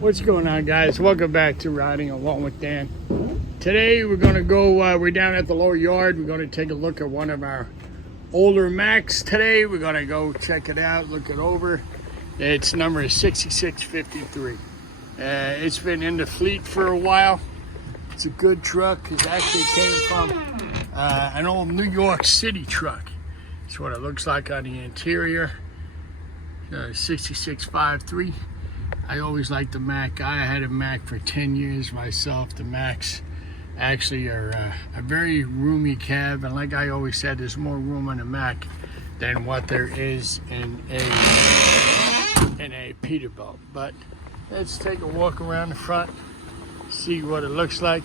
What's going on, guys? Welcome back to Riding Along with Dan. Today we're going to go, we're down at the lower yard. We're going to take a look at one of our older Macks today. We're going to go check it out, look it over. Its number is 6653. It's been in the fleet for a while. It's a good truck. It actually came from an old New York City truck. That's what it looks like on the interior. 6653. I always liked the Mack. I had a Mack for 10 years myself. The Macks actually are a very roomy cab, and like I always said, there's more room on a Mack than what there is in a Peterbilt. But let's take a walk around the front, see what it looks like.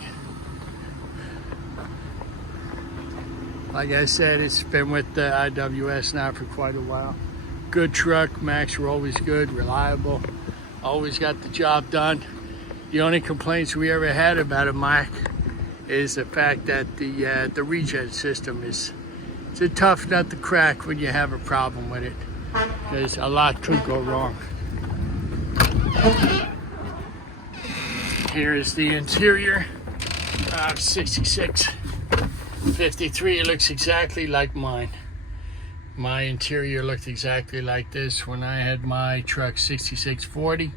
Like I said, it's been with the IWS now for quite a while. Good truck. Macks were always good, reliable. Always got the job done. The only complaints we ever had about a Mack is the fact that the regen system it's a tough nut to crack when you have a problem with it, because a lot could go wrong. Here is the interior of 6653. It looks exactly like mine. My interior looked exactly like this when I had my truck 6640.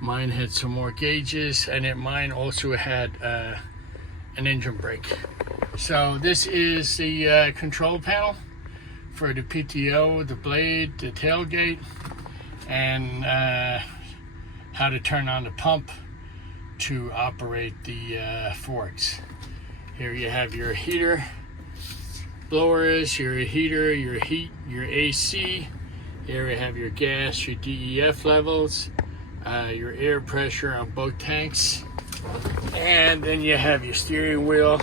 Mine had some more gauges, and mine also had an engine brake. So this is the control panel for the PTO, the blade, the tailgate, and how to turn on the pump to operate the forks. Here you have your heater, blowers, your heater, your heat, your AC. Here we have your gas, your DEF levels, your air pressure on both tanks, and then you have your steering wheel,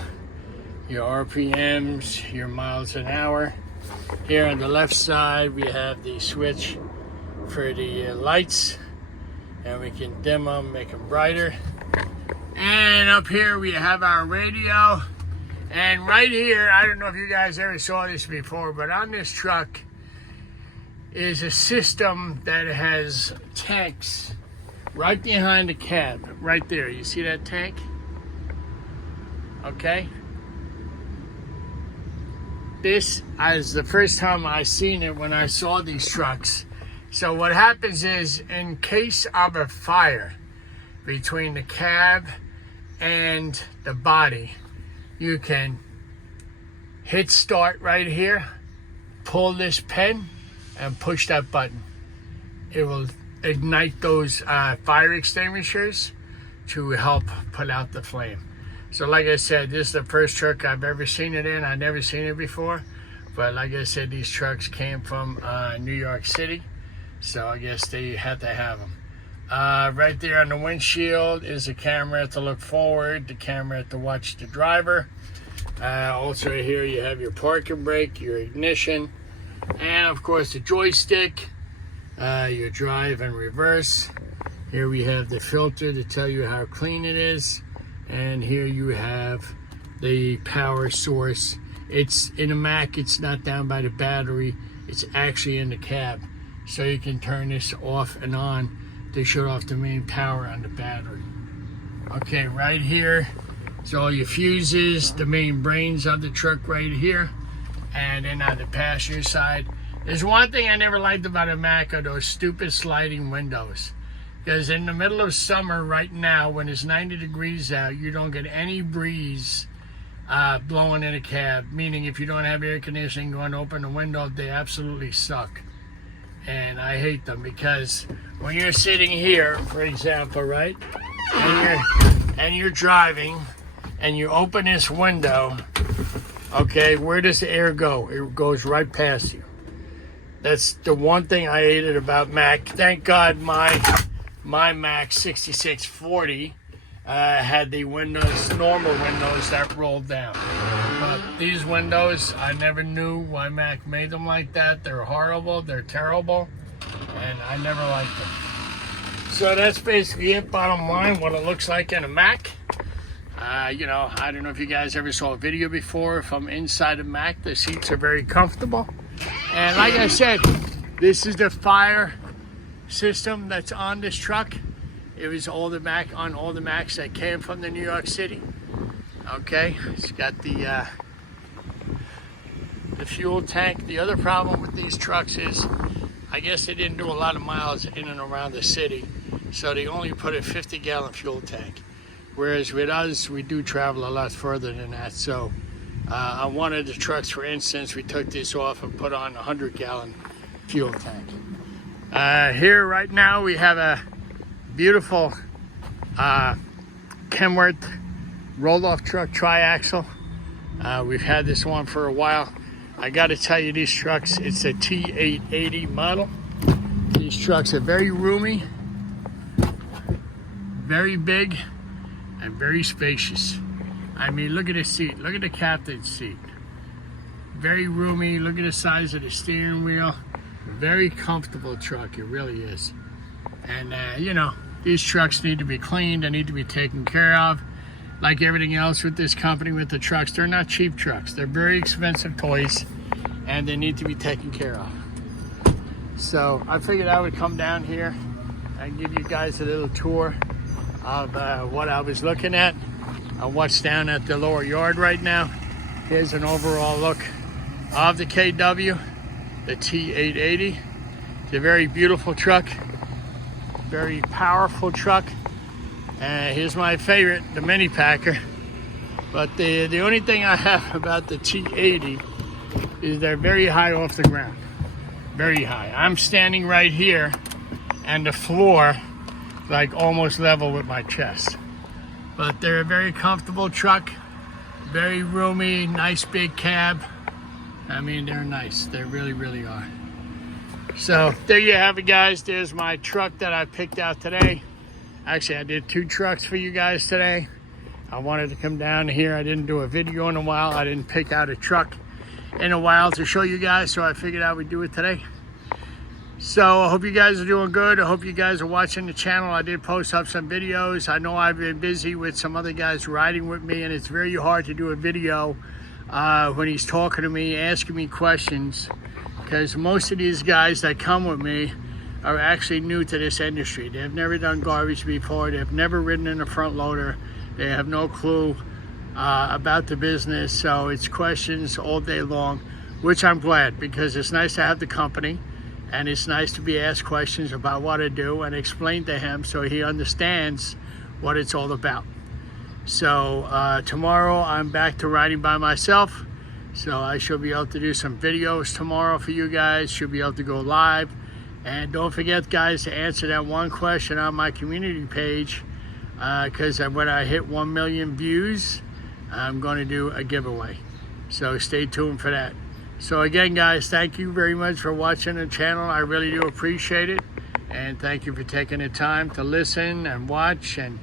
your RPMs, your miles an hour. Here on the left side we have the switch for the lights, and we can dim them, make them brighter. And up here we have our radio. And right here, I don't know if you guys ever saw this before, but on this truck is a system that has tanks right behind the cab, right there. You see that tank? Okay. This is the first time I seen it when I saw these trucks. So what happens is, in case of a fire between the cab and the body, you can hit start right here, pull this pin, and push that button. It will ignite those fire extinguishers to help put out the flame. So like I said, this is the first truck I've ever seen it in. I've never seen it before. But like I said, these trucks came from New York City, so I guess they had to have them. Right there on the windshield is a camera to look forward, the camera to watch the driver. Also here you have your parking brake, your ignition, and of course the joystick, your drive and reverse. Here we have the filter to tell you how clean it is, and here you have the power source. It's in a Mack, it's not down by the battery, it's actually in the cab, so you can turn this off and on to shut off the main power on the battery. Okay, right here is all your fuses, the main brains of the truck right here. And then on the passenger side, there's one thing I never liked about a Mack, are those stupid sliding windows. Because in the middle of summer right now, when it's 90 degrees out, you don't get any breeze blowing in a cab. Meaning if you don't have air conditioning, going to open the window, they absolutely suck. And I hate them, because when you're sitting here, for example, right, and you're driving, and you open this window, okay, where does the air go? It goes right past you. That's the one thing I hated about Mack. Thank God my Mack 6640 had the windows, normal windows that rolled down. But these windows, I never knew why Mack made them like that. They're horrible, they're terrible, and I never liked them. So that's basically it, bottom line, what it looks like in a Mack. You know, I don't know if you guys ever saw a video before from inside a Mack. The seats are very comfortable. And like I said, this is the fire system that's on this truck. It was all the Mack on all the Macks that came from the New York City. Okay, it's got the fuel tank. The other problem with these trucks is, I guess they didn't do a lot of miles in and around the city, so they only put a 50-gallon fuel tank. Whereas with us, we do travel a lot further than that. So on one of the trucks, for instance, we took this off and put on a 100-gallon fuel tank. Here right now, we have a beautiful Kenworth roll-off truck triaxle. We've had this one for a while. I got to tell you, these trucks, it's a T880 model. These trucks are very roomy, very big, and very spacious. I mean, look at the seat. Look at the captain's seat. Very roomy. Look at the size of the steering wheel. Very comfortable truck. It really is. And, you know, these trucks need to be cleaned. They need to be taken care of. Like everything else with this company, with the trucks, they're not cheap trucks. They're very expensive toys, and they need to be taken care of. So I figured I would come down here and give you guys a little tour of what I was looking at and what's down at the lower yard right now. Here's an overall look of the KW, the T880. It's a very beautiful truck, very powerful truck. Here's my favorite, the mini packer. But the only thing I have about the T80 is they're very high off the ground. Very high. I'm standing right here and the floor like almost level with my chest. But they're a very comfortable truck, very roomy, nice big cab. I mean, they're nice. They really, really are. So there you have it, guys. There's my truck that I picked out today. Actually, I did 2 trucks for you guys today. I wanted to come down here. I didn't do a video in a while. I didn't pick out a truck in a while to show you guys, so I figured I would do it today. So I hope you guys are doing good. I hope you guys are watching the channel. I did post up some videos. I know I've been busy with some other guys riding with me, and it's very hard to do a video when he's talking to me, asking me questions, because most of these guys that come with me are actually new to this industry. They've never done garbage before. They've never ridden in a front loader. They have no clue about the business. So it's questions all day long, which I'm glad, because it's nice to have the company and it's nice to be asked questions about what I do and explain to him so he understands what it's all about. So tomorrow I'm back to riding by myself. So I should be able to do some videos tomorrow for you guys. Should be able to go live. And don't forget, guys, to answer that one question on my community page, because when I hit 1 million views, I'm going to do a giveaway. So stay tuned for that. So again, guys, thank you very much for watching the channel. I really do appreciate it. And thank you for taking the time to listen and watch and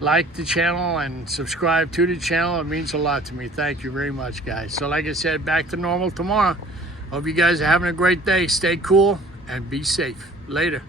like the channel and subscribe to the channel. It means a lot to me. Thank you very much, guys. So like I said, back to normal tomorrow. Hope you guys are having a great day. Stay cool and be safe. Later.